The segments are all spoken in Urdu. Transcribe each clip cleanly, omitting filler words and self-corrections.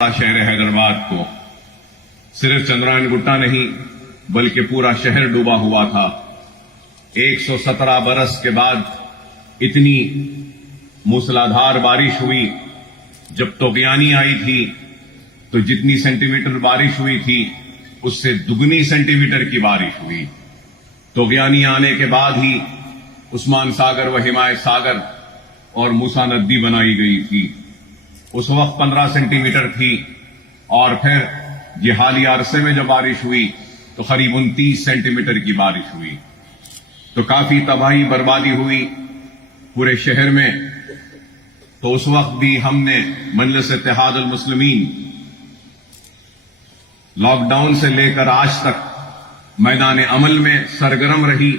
شہر حیدرآباد کو صرف چندرائن گٹا نہیں بلکہ پورا شہر ڈوبا ہوا تھا۔ 117 برس کے بعد اتنی موسلادھار بارش ہوئی۔ جب طغیانی آئی تھی تو جتنی سینٹی میٹر بارش ہوئی تھی اس سے دگنی سینٹی میٹر کی بارش ہوئی۔ طغیانی آنے کے بعد ہی عثمان ساگر و حمایت ساگر اور موسیٰ ندی بنائی گئی تھی۔ اس وقت 15 سینٹی میٹر تھی، اور پھر یہ حالیہ عرصے میں جب بارش ہوئی تو قریب 29 سینٹی میٹر کی بارش ہوئی، تو کافی تباہی بربادی ہوئی پورے شہر میں۔ تو اس وقت بھی ہم نے مجلس اتحاد المسلمین لاک ڈاؤن سے لے کر آج تک میدان عمل میں سرگرم رہی،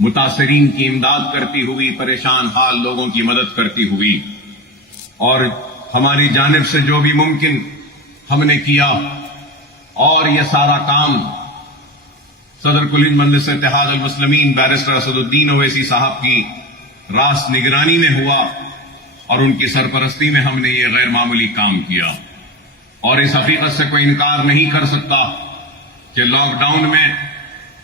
متاثرین کی امداد کرتی ہوئی، پریشان حال لوگوں کی مدد کرتی ہوئی، اور ہماری جانب سے جو بھی ممکن ہم نے کیا۔ اور یہ سارا کام صدر کل ہند مجلس اتحاد المسلمین بیرسٹر اسد الدین اویسی صاحب کی راست نگرانی میں ہوا، اور ان کی سرپرستی میں ہم نے یہ غیر معمولی کام کیا۔ اور اس حقیقت سے کوئی انکار نہیں کر سکتا کہ لاک ڈاؤن میں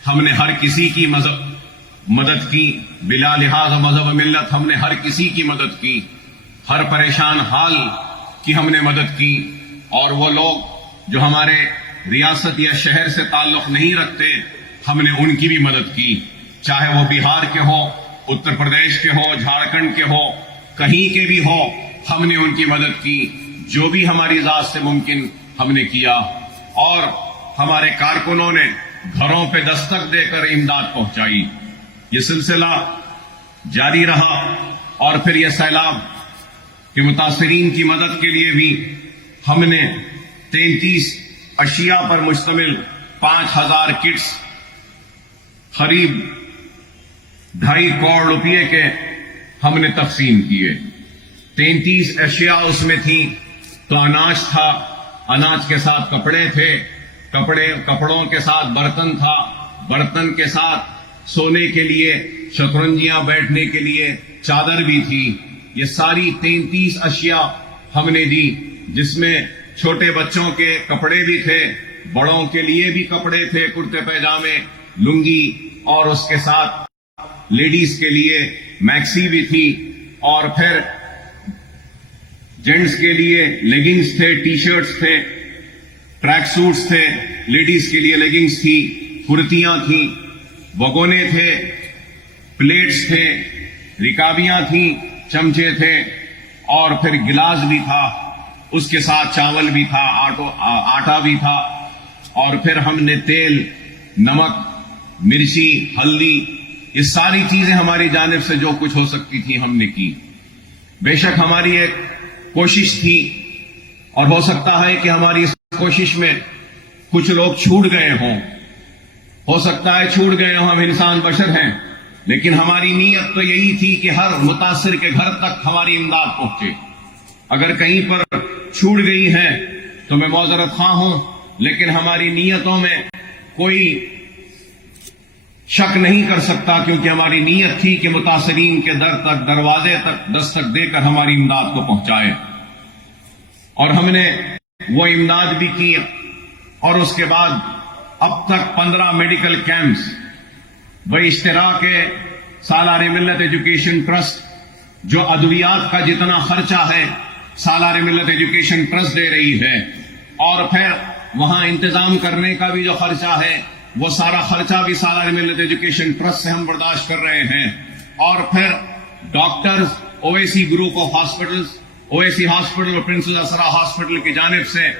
ہم نے ہر کسی کی مدد کی، بلا لحاظ مذہب و ملت ہم نے ہر کسی کی مدد کی، ہر پریشان حال کی ہم نے مدد کی۔ اور وہ لوگ جو ہمارے ریاست یا شہر سے تعلق نہیں رکھتے، ہم نے ان کی بھی مدد کی، چاہے وہ بہار کے ہو، اتر پردیش کے ہو، جھارکھنڈ کے ہو، کہیں کے بھی ہو، ہم نے ان کی مدد کی، جو بھی ہماری ذات سے ممکن ہم نے کیا۔ اور ہمارے کارکنوں نے گھروں پہ دستک دے کر امداد پہنچائی۔ یہ سلسلہ جاری رہا، اور پھر یہ سیلاب کے متاثرین کی مدد کے لیے بھی ہم نے 33 اشیاء پر مشتمل 5000 کٹس قریب 2.5 کروڑ روپے کے ہم نے تقسیم کیے۔ 33 اشیاء اس میں تھیں، تو اناج تھا، اناج کے ساتھ کپڑے تھے، کپڑوں کے ساتھ برتن تھا، برتن کے ساتھ سونے کے لیے شطرنجیاں بیٹھنے کے لیے چادر بھی تھی۔ یہ ساری 33 اشیاء ہم نے دی، جس میں چھوٹے بچوں کے کپڑے بھی تھے، بڑوں کے لیے بھی کپڑے تھے، کرتے پیجامے، لنگی، اور اس کے ساتھ لیڈیز کے لیے میکسی بھی تھی، اور پھر جینٹس کے لیے لیگنگز تھے، ٹی شرٹس تھے، ٹریک سوٹس تھے، لیڈیز کے لیے لیگنگز تھی، کرتیاں تھیں، بگونے تھے، پلیٹس تھے، رکابیاں تھیں، چمچے تھے، اور پھر گلاس بھی تھا، اس کے ساتھ چاول بھی تھا، آٹا بھی تھا، اور پھر ہم نے تیل، نمک، مرچی، ہلدی، یہ ساری چیزیں ہماری جانب سے جو کچھ ہو سکتی تھی ہم نے کی۔ بے شک ہماری ایک کوشش تھی، اور ہو سکتا ہے کہ ہماری اس کوشش میں کچھ لوگ چھوٹ گئے ہوں، ہو سکتا ہے چھوٹ گئے ہوں، ہم انسان بشر ہیں، لیکن ہماری نیت تو یہی تھی کہ ہر متاثر کے گھر تک ہماری امداد پہنچے۔ اگر کہیں پر چھوٹ گئی ہے تو میں معذرت خواہ ہوں، لیکن ہماری نیتوں میں کوئی شک نہیں کر سکتا، کیونکہ ہماری نیت تھی کہ متاثرین کے در تک، دروازے تک دستک دے کر ہماری امداد کو پہنچائے۔ اور ہم نے وہ امداد بھی کی، اور اس کے بعد اب تک 15 میڈیکل کیمپس اشتراک سالار ملت ایجوکیشن ٹرسٹ، جو ادویات کا جتنا خرچہ ہے سالار ملت ایجوکیشن ٹرسٹ دے رہی ہے، اور پھر وہاں انتظام کرنے کا بھی جو خرچہ ہے وہ سارا خرچہ بھی سالار ملت ایجوکیشن ٹرسٹ سے ہم برداشت کر رہے ہیں۔ اور پھر doctors, Owaisi group of hospitals, Owaisi hospital اور پرنسز اسرا ہاسپٹل کی جانب سے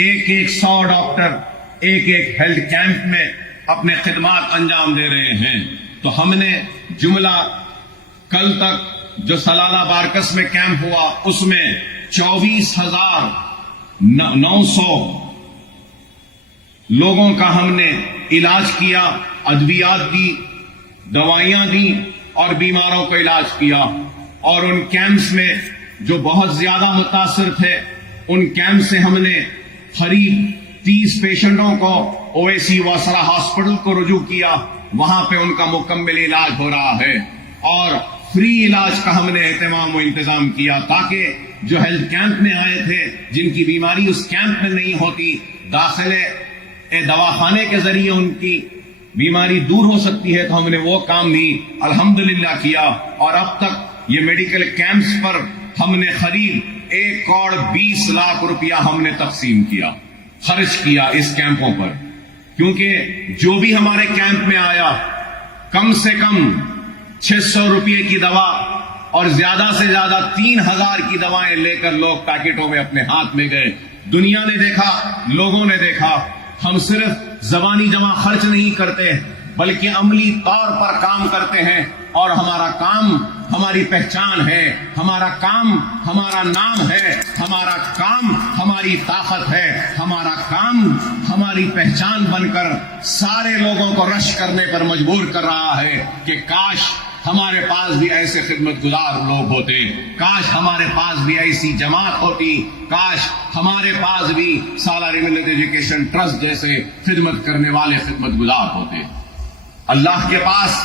100 ڈاکٹر ایک ہیلتھ کیمپ میں اپنے خدمات انجام دے رہے ہیں۔ تو ہم نے جملہ کل تک جو سلالہ بارکس میں کیمپ ہوا، اس میں 24,900 لوگوں کا ہم نے علاج کیا، ادویات دی، دوائیاں دی، اور بیماروں کو علاج کیا۔ اور ان کیمپس میں جو بہت زیادہ متاثر تھے، ان کیمپ سے ہم نے قریب 30 پیشنٹوں کو اویسی واسرا ہاسپٹل کو رجوع کیا، وہاں پہ ان کا مکمل علاج ہو رہا ہے۔ اور فری علاج کا ہم نے اہتمام و انتظام کیا تاکہ جو ہیلتھ کیمپ میں آئے تھے جن کی بیماری اس کیمپ میں نہیں ہوتی، داخلے دواخانے کے ذریعے ان کی بیماری دور ہو سکتی ہے، تو ہم نے وہ کام بھی الحمدللہ کیا. اور اب تک یہ میڈیکل کیمپس پر ہم نے قریب 1,20,00,000 روپیہ ہم نے تقسیم کیا، خرچ کیا اس کیمپوں پر. کیونکہ جو بھی ہمارے کیمپ میں آیا کم سے کم 600 روپے کی دوا اور زیادہ سے زیادہ 3,000 کی دوائیں لے کر لوگ پیکٹوں میں اپنے ہاتھ میں گئے. دنیا نے دیکھا، لوگوں نے دیکھا، ہم صرف زبانی جمع خرچ نہیں کرتے بلکہ عملی طور پر کام کرتے ہیں. اور ہمارا کام ہماری پہچان ہے، ہمارا کام ہمارا نام ہے، ہمارا کام ہماری طاقت ہے، ہمارا کام ہماری پہچان بن کر سارے لوگوں کو رش کرنے پر مجبور کر رہا ہے کہ کاش ہمارے پاس بھی ایسے خدمت گزار لوگ ہوتے، کاش ہمارے پاس بھی ایسی جماعت ہوتی، کاش ہمارے پاس بھی سالاری ملت ایجوکیشن ٹرسٹ جیسے خدمت کرنے والے خدمت گزار ہوتے. اللہ کے پاس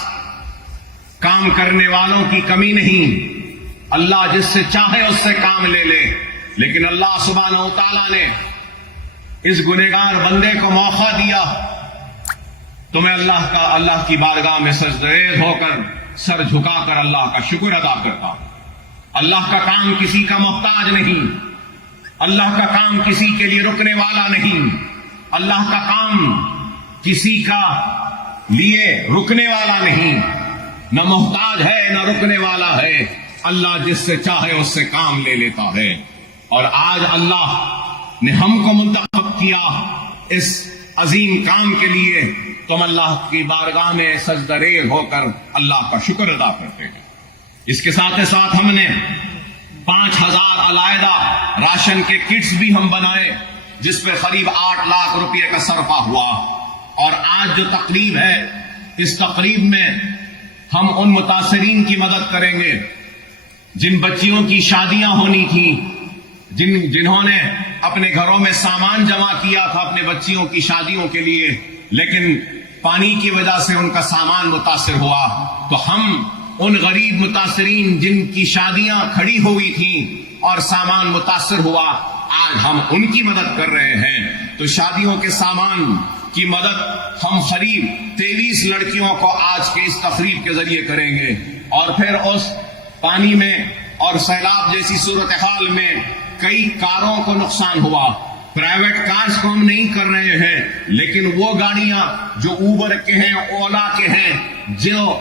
کام کرنے والوں کی کمی نہیں، اللہ جس سے چاہے اس سے کام لے لے، لیکن اللہ سبحانہ و تعالیٰ نے اس گنہگار بندے کو موقع دیا تو میں اللہ کی بارگاہ میں سجدریز ہو کر سر جھکا کر اللہ کا شکر ادا کرتا ہوں. اللہ کا کام کسی کا محتاج نہیں، اللہ کا کام کسی کے لیے رکنے والا نہیں، اللہ کا کام کسی کا لیے رکنے والا نہیں، نہ محتاج ہے نہ رکنے والا ہے. اللہ جس سے چاہے اس سے کام لے لیتا ہے. اور آج اللہ نے ہم کو منتخب کیا اس عظیم کام کے لیے، تو ہم اللہ کی بارگاہ میں سجدریز ہو کر اللہ کا شکر ادا کرتے ہیں. اس کے ساتھ ساتھ ہم نے 5,000 علیحدہ راشن کے کٹس بھی ہم بنائے جس پہ قریب 8 لاکھ روپے کا صرفہ ہوا. اور آج جو تقریب ہے، اس تقریب میں ہم ان متاثرین کی مدد کریں گے جن بچیوں کی شادیاں ہونی تھی، جنہوں نے اپنے گھروں میں سامان جمع کیا تھا اپنے بچیوں کی شادیوں کے لیے، لیکن پانی کی وجہ سے ان کا سامان متاثر ہوا. تو ہم ان غریب متاثرین جن کی شادیاں کھڑی ہوئی تھیں اور سامان متاثر ہوا، آج ہم ان کی مدد کر رہے ہیں. تو شادیوں کے سامان کی مدد ہم قریب 23 لڑکیوں کو آج کے اس تقریب کے ذریعے کریں گے. اور پھر اس پانی میں اور سیلاب جیسی صورتحال میں کئی کاروں کو نقصان ہوا. پرائیویٹ کارز کو ہم نہیں کر رہے ہیں، لیکن وہ گاڑیاں جو اوبر کے ہیں، اولا کے ہیں، جو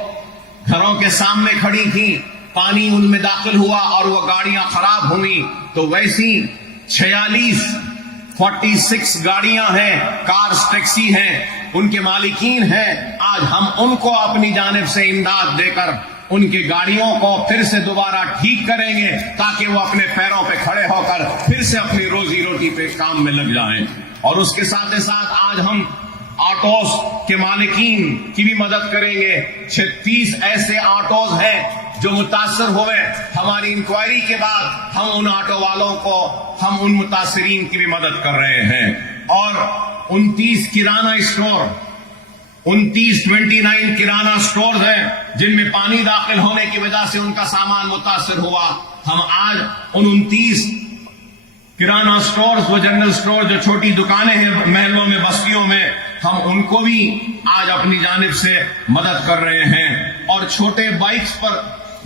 گھروں کے سامنے کھڑی تھیں، پانی ان میں داخل ہوا اور وہ گاڑیاں خراب ہوئی. تو ویسی 46 گاڑیاں ہیں، کارز ٹیکسی ہیں، ان کے مالکین ہیں. آج ہم ان کو اپنی جانب سے امداد دے کر ان کی گاڑیوں کو پھر سے دوبارہ ٹھیک کریں گے تاکہ وہ اپنے پیروں پہ کھڑے ہو کر پھر سے اپنی روزی روٹی پہ کام میں لگ جائیں. اور اس کے ساتھ ساتھ آج ہم آٹوز کے مالکین کی بھی مدد کریں گے. 36 ایسے آٹوز ہیں جو متاثر ہوئے. ہماری انکوائری کے بعد ہم ان آٹو والوں کو، ہم ان متاثرین کی بھی مدد کر رہے ہیں. اور 29 کرانہ اسٹور، 29 کرانہ سٹورز ہیں جن میں پانی داخل ہونے کی وجہ سے ان کا سامان متاثر ہوا. ہم آج ان 29 کرانہ سٹورز، وہ جنرل سٹور جو چھوٹی دکانیں ہیں محلوں میں، بستیوں میں، ہم ان کو بھی آج اپنی جانب سے مدد کر رہے ہیں. اور چھوٹے بائکس پر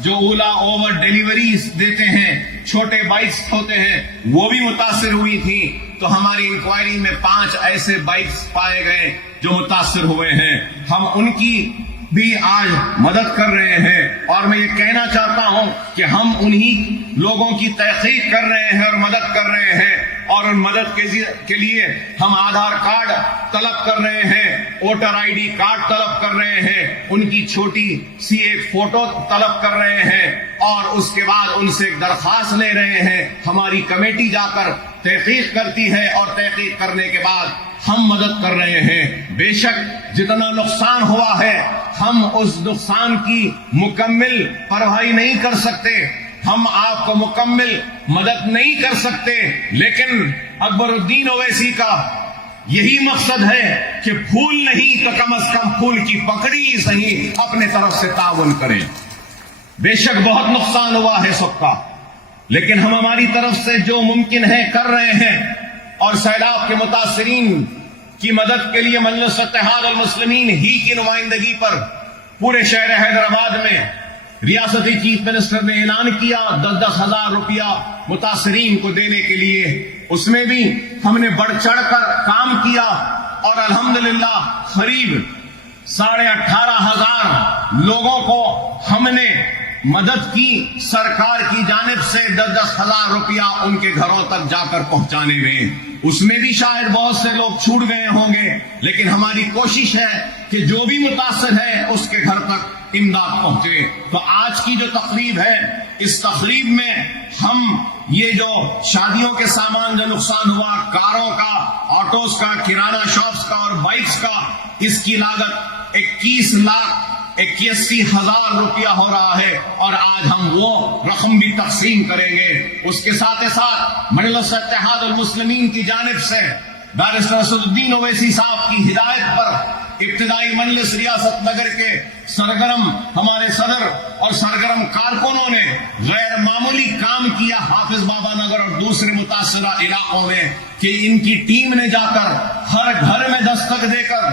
جو اولا اوور ڈیلیوریز دیتے ہیں، چھوٹے بائکس ہوتے ہیں، وہ بھی متاثر ہوئی تھی. تو ہماری انکوائری میں 5 ایسے بائکس پائے گئے جو متاثر ہوئے ہیں. ہم ان کی بھی آج مدد کر رہے ہیں. اور میں یہ کہنا چاہتا ہوں کہ ہم انہی لوگوں کی تحقیق کر رہے ہیں اور مدد کر رہے ہیں. اور ان مدد کے لیے ہم آدھار کارڈ طلب کر رہے ہیں، ووٹر آئی ڈی کارڈ طلب کر رہے ہیں، ان کی چھوٹی سی ایک فوٹو طلب کر رہے ہیں، اور اس کے بعد ان سے ایک درخواست لے رہے ہیں. ہماری کمیٹی جا کر تحقیق کرتی ہے اور تحقیق کرنے کے بعد ہم مدد کر رہے ہیں. بے شک جتنا نقصان ہوا ہے ہم اس نقصان کی مکمل بھرپائی نہیں کر سکتے، ہم آپ کو مکمل مدد نہیں کر سکتے، لیکن اکبر الدین اویسی کا یہی مقصد ہے کہ پھول نہیں تو کم از کم پھول کی پکڑی ہی صحیح اپنے طرف سے تعاون کریں. بے شک بہت نقصان ہوا ہے سب کا، لیکن ہم ہماری طرف سے جو ممکن ہے کر رہے ہیں، اور سیلاب کے متاثرین کی مدد کے لیے مجلس اتحاد المسلمین ہی کی نمائندگی پر پورے شہر حیدرآباد میں ریاستی چیف منسٹر نے اعلان کیا 10-10 ہزار روپیہ متاثرین کو دینے کے لیے۔ اس میں بھی ہم نے بڑھ چڑھ کر کام کیا، اور الحمدللہ قریب 18,500 لوگوں کو ہم نے مدد کی سرکار کی جانب سے 10-10 ہزار روپیہ ان کے گھروں تک جا کر پہنچانے میں۔ اس میں بھی شاید بہت سے لوگ چھوٹ گئے ہوں گے، لیکن ہماری کوشش ہے کہ جو بھی متاثر ہے اس کے گھر تک امداد پہنچے۔ تو آج کی جو تقریب ہے، اس تقریب میں ہم یہ جو شادیوں کے سامان جو نقصان ہوا، کاروں کا، آٹوز کا، کرانہ شاپس کا اور بائکس کا، اس کی لاگت 21,81,000 روپیہ ہو رہا ہے، اور آج ہم وہ رقم بھی تقسیم کریں گے۔ اس کے ساتھ ساتھ مجلس اتحاد المسلمین کی جانب سے بیرسٹر اسد الدین اویسی صاحب کی ہدایت پر ابتدائی مجلس ریاست نگر کے سرگرم ہمارے صدر اور سرگرم کارکنوں نے غیر معمولی کام کیا حافظ بابا نگر اور دوسرے متاثرہ علاقوں میں، کہ ان کی ٹیم نے جا کر ہر گھر میں دستک دے کر،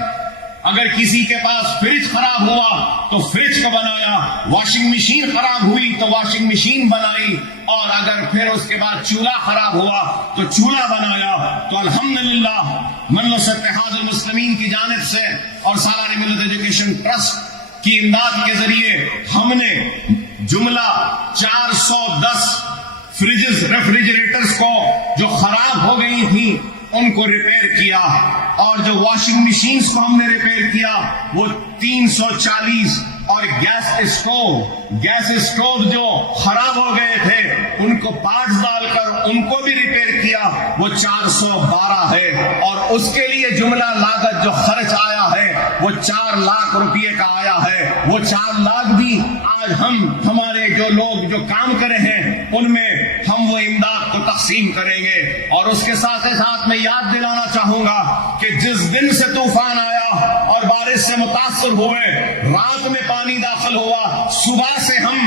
اگر کسی کے پاس فریج خراب ہوا تو فریج کو بنایا، واشنگ مشین خراب ہوئی تو واشنگ مشین بنائی، اور اگر پھر اس کے بعد چولہا خراب ہوا تو چولہا بنایا۔ تو الحمدللہ مجلس اتحاد المسلمین کی جانب سے اور سالانہ ملت ایجوکیشن ٹرسٹ کی امداد کے ذریعے ہم نے جملہ 410 فریجز ریفریجریٹرز کو جو خراب ہو گئی تھی ان کو ریپیئر کیا، اور جو واشنگ مشینز کو ہم نے ریپیئر کیا وہ 340، اور گیس اسٹوو جو خراب ہو گئے تھے ان کو پارٹس ڈال کر ان کو بھی ریپیئر کیا، وہ 412 ہے، اور اس کے لیے جملہ لاگت جو خرچ آیا ہے وہ 4 لاکھ روپئے کا آیا ہے۔ وہ 4 لاکھ بھی آج ہمارے جو لوگ جو کام کرے ہیں ان میں ہم وہ امداد کو تقسیم کریں گے۔ اور اس کے ساتھ ساتھ میں یاد دلانا چاہوں گا کہ جس دن سے طوفان آیا اور بارش سے متاثر ہوئے، رات میں پانی داخل ہوا، صبح سے ہم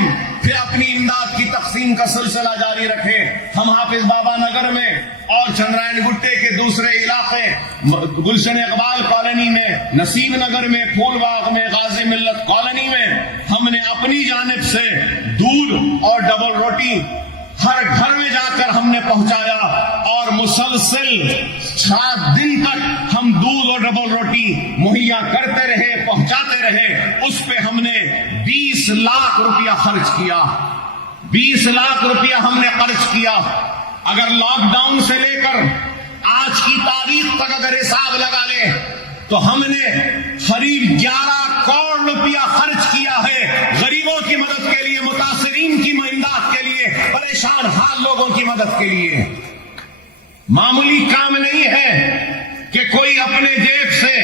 پھر اپنی امداد کی تقسیم کا سلسلہ جاری رکھے۔ ہم حافظ بابا نگر میں اور چندرائن گٹے کے دوسرے علاقے، گلشن اقبال کالونی میں، نسیم نگر میں، پھول باغ میں، غازی ملت کالونی میں ہم نے اپنی جانب سے دودھ اور ڈبل روٹی ہر گھر میں جا کر ہم نے پہنچایا، اور مسلسل 7 دن تک ہم دودھ اور ڈبل روٹی مہیا کرتے رہے، پہنچاتے رہے۔ اس پہ ہم نے 20 لاکھ روپیہ خرچ کیا، 20 لاکھ روپیہ ہم نے خرچ کیا۔ اگر لاک ڈاؤن سے لے کر آج کی تاریخ تک اگر حساب لگا لیں تو ہم نے قریب 11 کروڑ روپیہ خرچ کیا ہے غریبوں کی مدد کے لیے، متاثرین کی امداد کے لیے، پریشان حال لوگوں کی مدد کے لیے۔ معمولی کام نہیں ہے کہ کوئی اپنے جیب سے،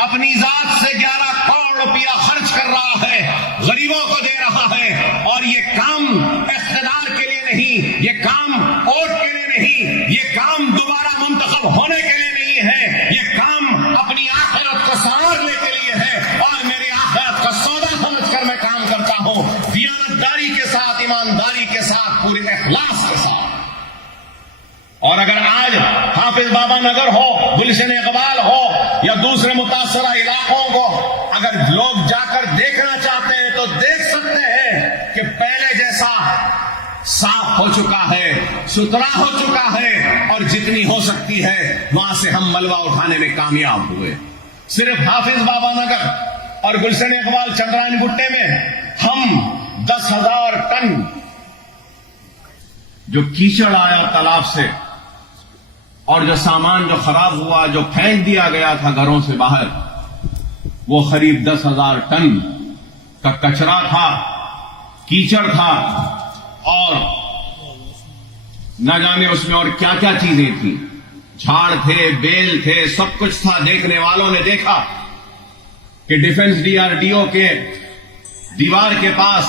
اپنی ذات سے 11 کروڑ روپیہ خرچ کر رہا ہے، غریبوں کو دے رہا ہے، اور یہ کام اقتدار کے لیے نہیں، یہ کام ووٹ کے لیے نہیں، یہ کام دوبارہ منتخب ہونے کے لیے نہیں ہے، یہ کام اپنی آخرت کو سنوارنے کے لیے ہے، اور میری آخرت کا سودا سمجھ کر میں کام کرتا ہوں، دیانتداری کے ساتھ، ایمانداری کے ساتھ، پورے اخلاص کے ساتھ۔ اور اگر آج حافظ بابا نگر ہو، گلشن اقبال ہو یا دوسرے متاثرہ علاقوں کو اگر لوگ جا کر دیکھنا چاہتے ہیں تو دیکھ سکتے ہیں کہ پہلے جیسا صاف ہو چکا ہے، ستھرا ہو چکا ہے، اور جتنی ہو سکتی ہے وہاں سے ہم ملبہ اٹھانے میں کامیاب ہوئے۔ صرف حافظ بابا نگر اور گلشن اقبال چندرائن گٹے میں ہم 10,000 ٹن جو کیچڑ آیا تالاب سے، اور جو سامان جو خراب ہوا، جو پھینک دیا گیا تھا گھروں سے باہر، وہ قریب 10,000 ٹن کا کچرا تھا، کیچڑ تھا، اور نہ جانے اس میں اور کیا کیا چیزیں تھیں، جھاڑ تھے، بیل تھے، سب کچھ تھا۔ دیکھنے والوں نے دیکھا کہ ڈیفنس DRDO کے دیوار کے پاس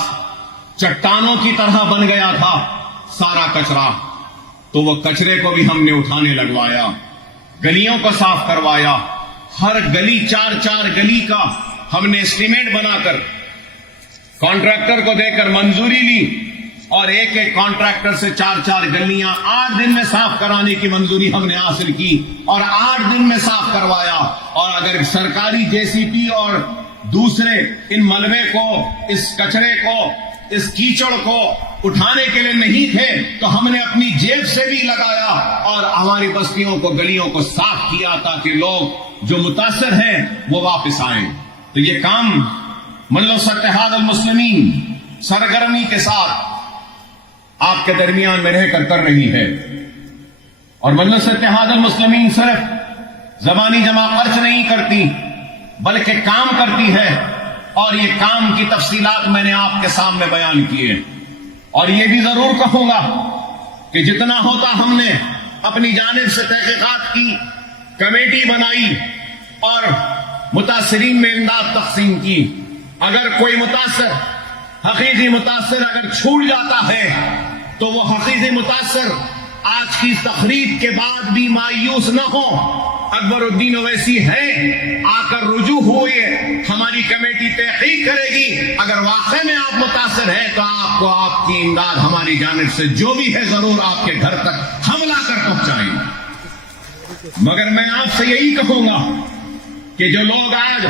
چٹانوں کی طرح بن گیا تھا سارا کچرا، تو وہ کچرے کو بھی ہم نے اٹھانے لگوایا، گلیوں کو صاف کروایا، ہر گلی 4 گلی کا ہم نے اسٹیمیٹ بنا کر کانٹریکٹر کو دے کر منظوری لی اور ایک ایک کانٹریکٹر سے 4 گلیاں 8 دن میں صاف کرانے کی منظوری ہم نے حاصل کی اور 8 دن میں صاف کروایا. اور اگر سرکاری JCP اور دوسرے ان ملبے کو، اس کچرے کو، اس کیچڑ کو اٹھانے کے لیے نہیں تھے تو ہم نے اپنی جیب سے بھی لگایا اور ہماری بستیوں کو، گلیوں کو صاف کیا تاکہ لوگ جو متاثر ہیں وہ واپس آئیں. تو یہ کام مجلس اتحاد المسلمین سرگرمی کے ساتھ آپ کے درمیان میں رہ کر کر رہی ہے. اور مجلس اتحاد المسلمین صرف زبانی جمع خرچ نہیں کرتی بلکہ کام کرتی ہے، اور یہ کام کی تفصیلات میں نے آپ کے سامنے بیان کی ہے. اور یہ بھی ضرور کہوں گا کہ جتنا ہوتا ہم نے اپنی جانب سے تحقیقات کی، کمیٹی بنائی اور متاثرین میں امداد تقسیم کی. اگر کوئی متاثر، حقیقی متاثر اگر چھوٹ جاتا ہے تو وہ حقیقی متاثر آج کی تقریب کے بعد بھی مایوس نہ ہو. اکبر الدین اویسی ہے، آ کر رجوع ہوئے، ہماری کمیٹی تحقیق کرے گی. اگر واقعی میں آپ متاثر ہیں تو آپ کو آپ کی امداد ہماری جانب سے جو بھی ہے ضرور آپ کے گھر تک ہم لا کر پہنچائیں گے. مگر میں آپ سے یہی کہوں گا کہ جو لوگ آج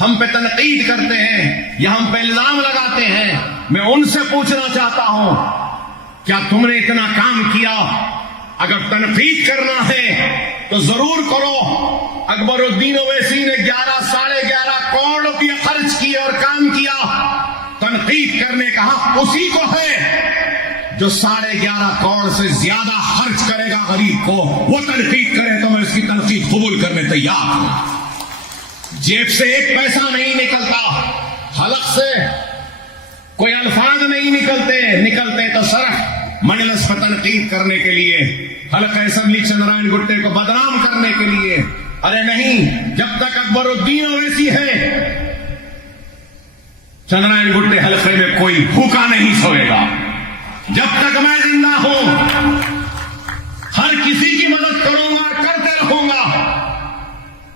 ہم پہ تنقید کرتے ہیں یا ہم پہ الزام لگاتے ہیں، میں ان سے پوچھنا چاہتا ہوں کیا تم نے اتنا کام کیا؟ اگر تنقید کرنا ہے تو ضرور کرو. اکبر الدین اویسی نے 11-11.5 کروڑ روپیہ خرچ کیے اور کام کیا. تنقید کرنے کا حق اسی کو ہے جو 11.5 کروڑ سے زیادہ خرچ کرے گا غریب کو. وہ تنقید کرے تو میں اس کی تنقید قبول کرنے تیار ہوں. جیب سے ایک پیسہ نہیں نکلتا، حلق سے کوئی الفاظ نہیں نکلتے تو صرف مجلس پر تنقید کرنے کے لیے، حلقہ اسمبلی چندرائن گٹے کو بدنام کرنے کے لیے. ارے نہیں، جب تک اکبر الدین اویسی ہے چندرائن گٹے حلقے میں کوئی بھوکا نہیں سوئے گا. جب تک میں زندہ ہوں ہر کسی کی مدد کروں گا، کرتے رہوں گا.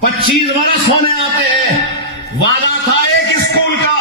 25 برس ہونے آتے ہیں، وعدہ تھا ایک اسکول کا،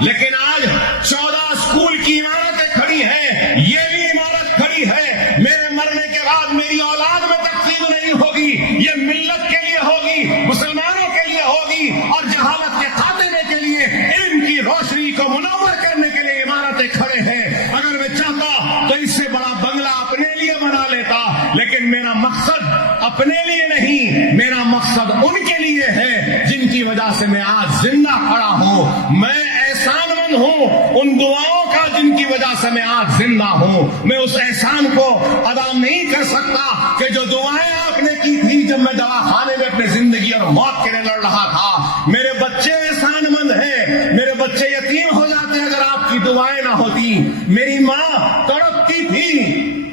لیکن آج 14 اسکول کی عمارتیں کھڑی ہیں. یہ بھی عمارت کھڑی ہے، میرے مرنے کے بعد میری اولاد میں تقسیم نہیں ہوگی. یہ ملت کے لیے ہوگی، مسلمانوں کے لیے ہوگی، اور جہالت کے خاتمے کے لیے، علم کی روشنی کو منور کرنے کے لیے عمارتیں کھڑے ہیں. اگر میں چاہتا تو اس سے بڑا بنگلہ اپنے لیے بنا لیتا، لیکن میرا مقصد اپنے لیے نہیں، میرا مقصد ان کے لیے ہے جن کی وجہ سے میں آج زندہ کھڑا ہوں. میں احسان مند ہوں ان دعاؤں کا جن کی وجہ سے میں آج زندہ ہوں. میں اس احسان کو ادا نہیں کر سکتا کہ جو دعائیں آپ نے کی تھی جب میں دواخانے میں اپنی زندگی اور موت کے لیے لڑ رہا تھا. میرے بچے احسان مند ہیں، میرے بچے یتیم ہو جاتے اگر آپ کی دعائیں نہ ہوتی. میری ماں تڑپتی تھی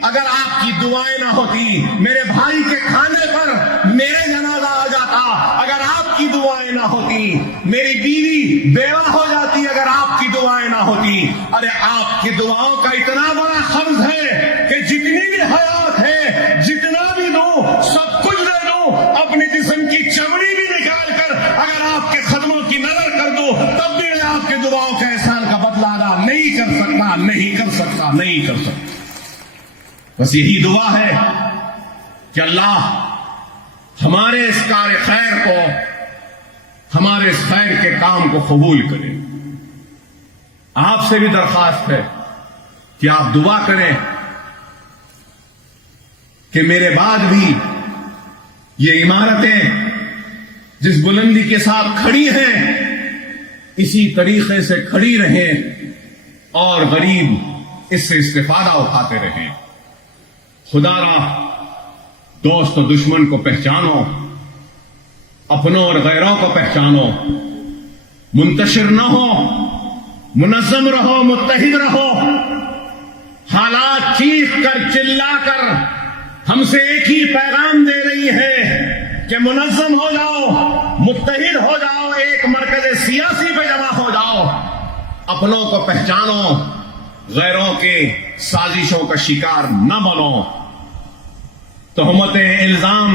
اگر آپ کی دعائیں نہ ہوتی. میرے بھائی کے کھانے پر میرے جنازہ آ جاتا اگر آپ کی دعائیں نہ ہوتی. میری بیوی بیوہ ہو جاتی اگر آپ کی دعائیں نہ ہوتی. ارے آپ کی دعاؤں کا اتنا بڑا قبض ہے کہ جتنی بھی حیات ہے، جتنا بھی دوں سب کچھ دے دوں، اپنی جسم کی چمڑی بھی نکال کر اگر آپ کے قدموں کی نظر کر دوں تب بھی میں آپ کے دعاؤں کا احسان کا بدلہ ادا نہیں کر سکتا. بس یہی دعا ہے کہ اللہ ہمارے اس کار خیر کو، ہمارے اس خیر کے کام کو قبول کرے. آپ سے بھی درخواست ہے کہ آپ دعا کریں کہ میرے بعد بھی یہ عمارتیں جس بلندی کے ساتھ کھڑی ہیں اسی طریقے سے کھڑی رہیں اور غریب اس سے استفادہ اٹھاتے رہیں. خدا را دوست و دشمن کو پہچانو، اپنوں اور غیروں کو پہچانو، منتشر نہ ہو، منظم رہو، متحد رہو. حالات چیخ کر چلا کر ہم سے ایک ہی پیغام دے رہی ہے کہ منظم ہو جاؤ، متحد ہو جاؤ، ایک مرکز سیاسی پہ جمع ہو جاؤ. اپنوں کو پہچانو، غیروں کے سازشوں کا شکار نہ بنو. تہمتیں، الزام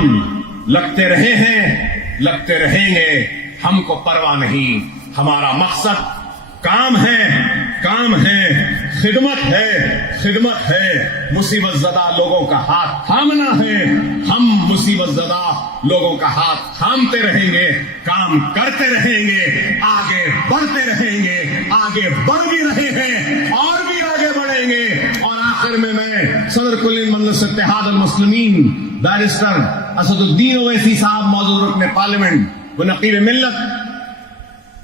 لگتے رہے ہیں، لگتے رہیں گے، ہم کو پرواہ نہیں. ہمارا مقصد کام ہے خدمت ہے مصیبت زدہ لوگوں کا ہاتھ تھامنا ہے. ہم مصیبت زدہ لوگوں کا ہاتھ تھامتے رہیں گے, کام کرتے رہیں گے, آگے بڑھتے رہیں گے, آگے بڑھ بھی رہے ہیں اور بھی آگے بڑھیں گے. اور آخر میں صدر کل مجلس اتحاد المسلمین بیرسٹر اسد الدین اویسی صاحب موجود رکن پارلیمنٹ و نقیب ملت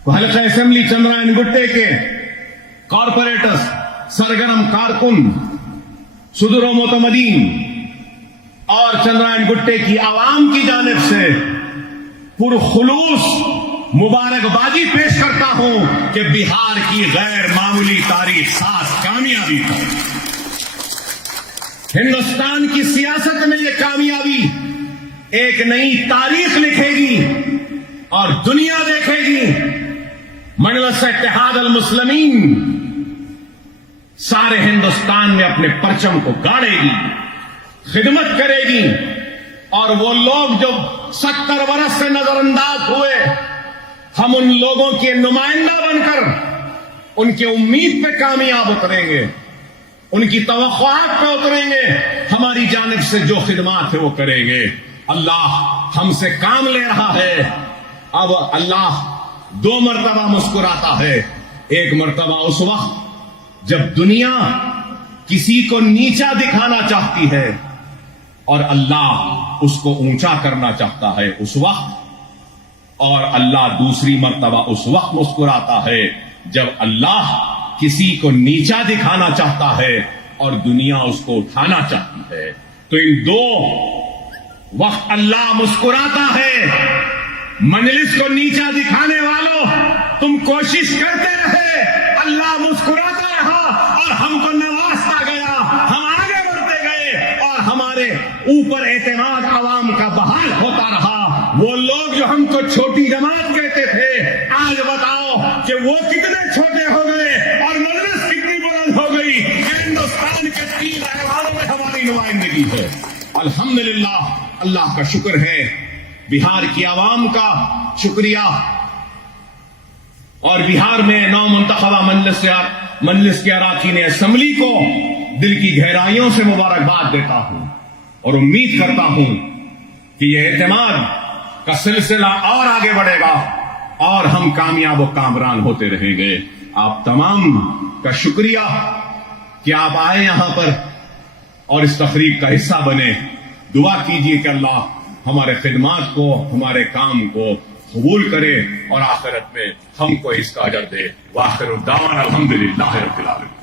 و حلقہ اسمبلی چندرائن گٹے کے کارپوریٹرز, سرگرم کارکن, صدور و معتمدین اور چندرائن گٹے کی عوام کی جانب سے پرخلوص مبارکبادی پیش کرتا ہوں کہ بہار کی غیر معمولی تاریخ ساز کامیابی پر ہندوستان کی سیاست میں یہ کامیابی ایک نئی تاریخ لکھے گی اور دنیا دیکھے گی. مجلس اتحاد المسلمین سارے ہندوستان میں اپنے پرچم کو گاڑے گی, خدمت کرے گی, اور وہ لوگ جو 70 برس سے نظر انداز ہوئے, ہم ان لوگوں کے نمائندہ بن کر ان کی امید پہ کامیاب اتریں گے, ان کی توقعات پہ اتریں گے, ہماری جانب سے جو خدمات ہے وہ کریں گے. اللہ ہم سے کام لے رہا ہے. اب اللہ 2 مرتبہ مسکراتا ہے. ایک مرتبہ اس وقت جب دنیا کسی کو نیچا دکھانا چاہتی ہے اور اللہ اس کو اونچا کرنا چاہتا ہے اس وقت, اور اللہ دوسری مرتبہ اس وقت مسکراتا ہے جب اللہ کسی کو نیچا دکھانا چاہتا ہے اور دنیا اس کو اٹھانا چاہتی ہے. تو ان 2 وقت اللہ مسکراتا ہے. مجلس کو نیچا دکھانے والوں تم کوشش کرتے رہے, اللہ مسکراتا رہا اور ہم کو نوازتا گیا, ہم آگے بڑھتے گئے اور ہمارے اوپر اعتماد عوام کا بحال ہوتا رہا. وہ لوگ جو ہم کو چھوٹی جماعت کہتے تھے, آج بتاؤ کہ وہ کتنے چھوٹے ہو گئے اور مجلس کتنی بلند ہو گئی. ہندوستان کے 3 ایوانوں میں ہماری نمائندگی ہے. الحمدللہ, اللہ کا شکر ہے, بہار کی عوام کا شکریہ, اور بہار میں نو منتخبہ مجلس کے اراکین اسمبلی کو دل کی گہرائیوں سے مبارکباد دیتا ہوں اور امید کرتا ہوں کہ یہ اعتماد کا سلسلہ اور آگے بڑھے گا اور ہم کامیاب و کامران ہوتے رہیں گے. آپ تمام کا شکریہ کہ آپ آئے یہاں پر اور اس تقریب کا حصہ بنے. دعا کیجیے کہ اللہ ہمارے خدمات کو, ہمارے کام کو قبول کرے اور آخرت میں ہم کو اس کا اجر دے. وآخر الدعوانا الحمدللہ رب العالمین.